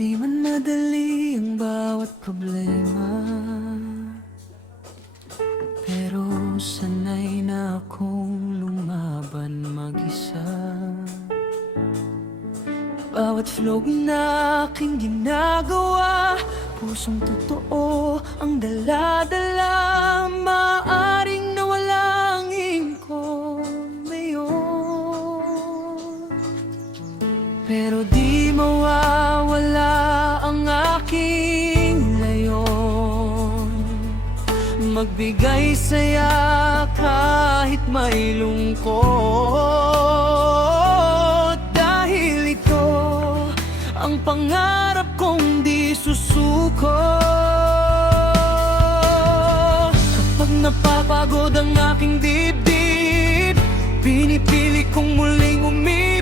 Di man madali ang bawat problema, pero sanay na akong lumaban mag-isa. Bawat vlog na aking ginagawa, pusong totoo ang dala-dala. Maaring nawala ang ko ngayon, pero di mawawala ang aking layon. Magbigay saya kahit may lungkot, dahil ito ang pangarap kong di susuko. Kapag napapagod ang aking dibdib, pinipili kong muling umibig.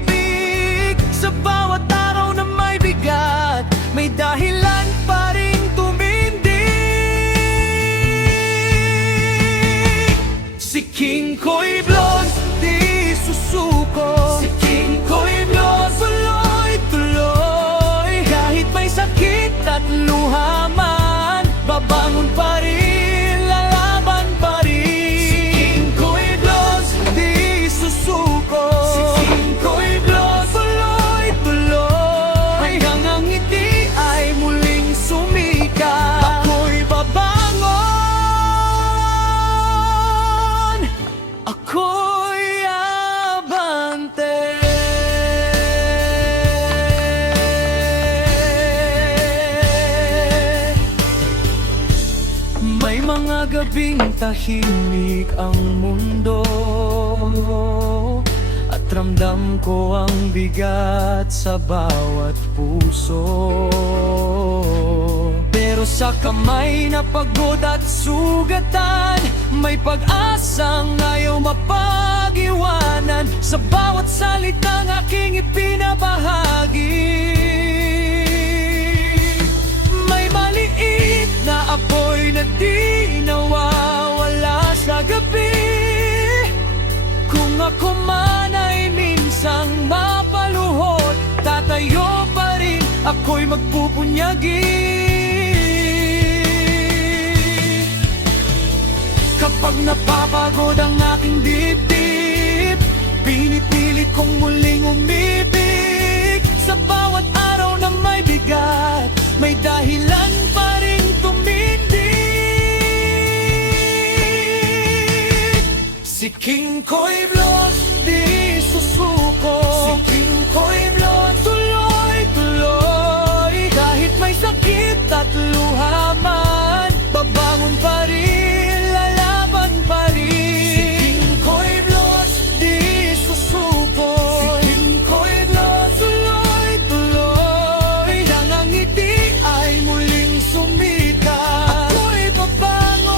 Sa bawat araw na may bigat, may dahilan pa rin tumindig. Si King Koy Vlogs, di susuko. Si King Koy Vlogs, tuloy-tuloy. Kahit may sakit at luha man, babangon pa rin, lalaban pa rin. Si King Koy Vlogs, di susuko. Si King Koy Vlogs, tuloy-tuloy. Hanggang ang ngiti ay muling sumikat, ako'y babangon, ako'y abante. May mga gabing tahimik ang mundo, at ramdam ko ang bigat sa bawat puso. Pero sa kamay na pagod at sugatan, may pag-asang ayaw mapag-iwanan. Sa bawat salitang aking ipinabahagi, may maliit na apoy na di nawawala sa gabi. Kung ako man ay minsang mapaluhod, tatayo pa rin, ako'y magpupunyagi. Kapag napapagod ang aking dibdib, pinipilit kong muling umibig. Sa bawat araw na may bigat, may dahilan pa rin tumindig. Si King Koy Vlogs, di susuko. Si King Koy Vlogs, tuloy-tuloy. Kahit may sakit at luha man, babangon pa rin, lalaban pa rin. Si King Koy Vlogs, di susuko. Si King Koy Vlogs, tuloy-tuloy. Hanggang ang ngiti ay muling sumikat, ako'y babangon,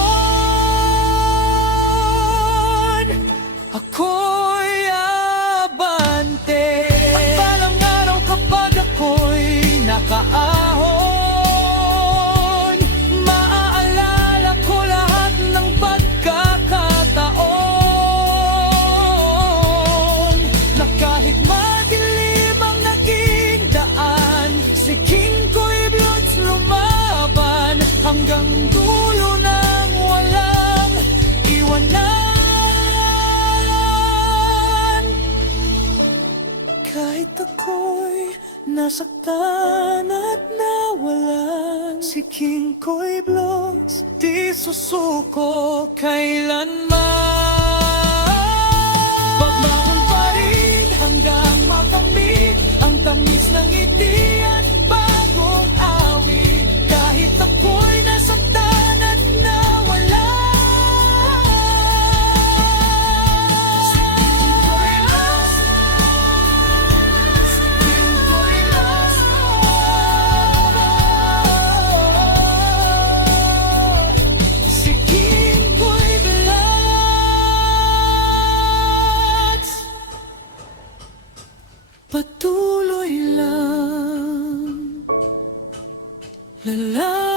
ako'y abante. At balang araw kapag ako'y nakaahon, maaalala ko lahat ng pagkakataon, na kahit madilim ang naging daan, si King Koy Vlogs lumaban hanggang dulo nang walang iwanan. Kahit ako'y nasaktan at nawalan, si King Koy Vlogs, di susuko kailanman. Babangon pa rin hanggang makamit ang tamis ng ngiti at bagong awit. Kahit ako'y nasaktan at nawalan, si King Koy Vlogs, King Koy Vlogs, si King Koy Vlogs, patuloy lang lalaban.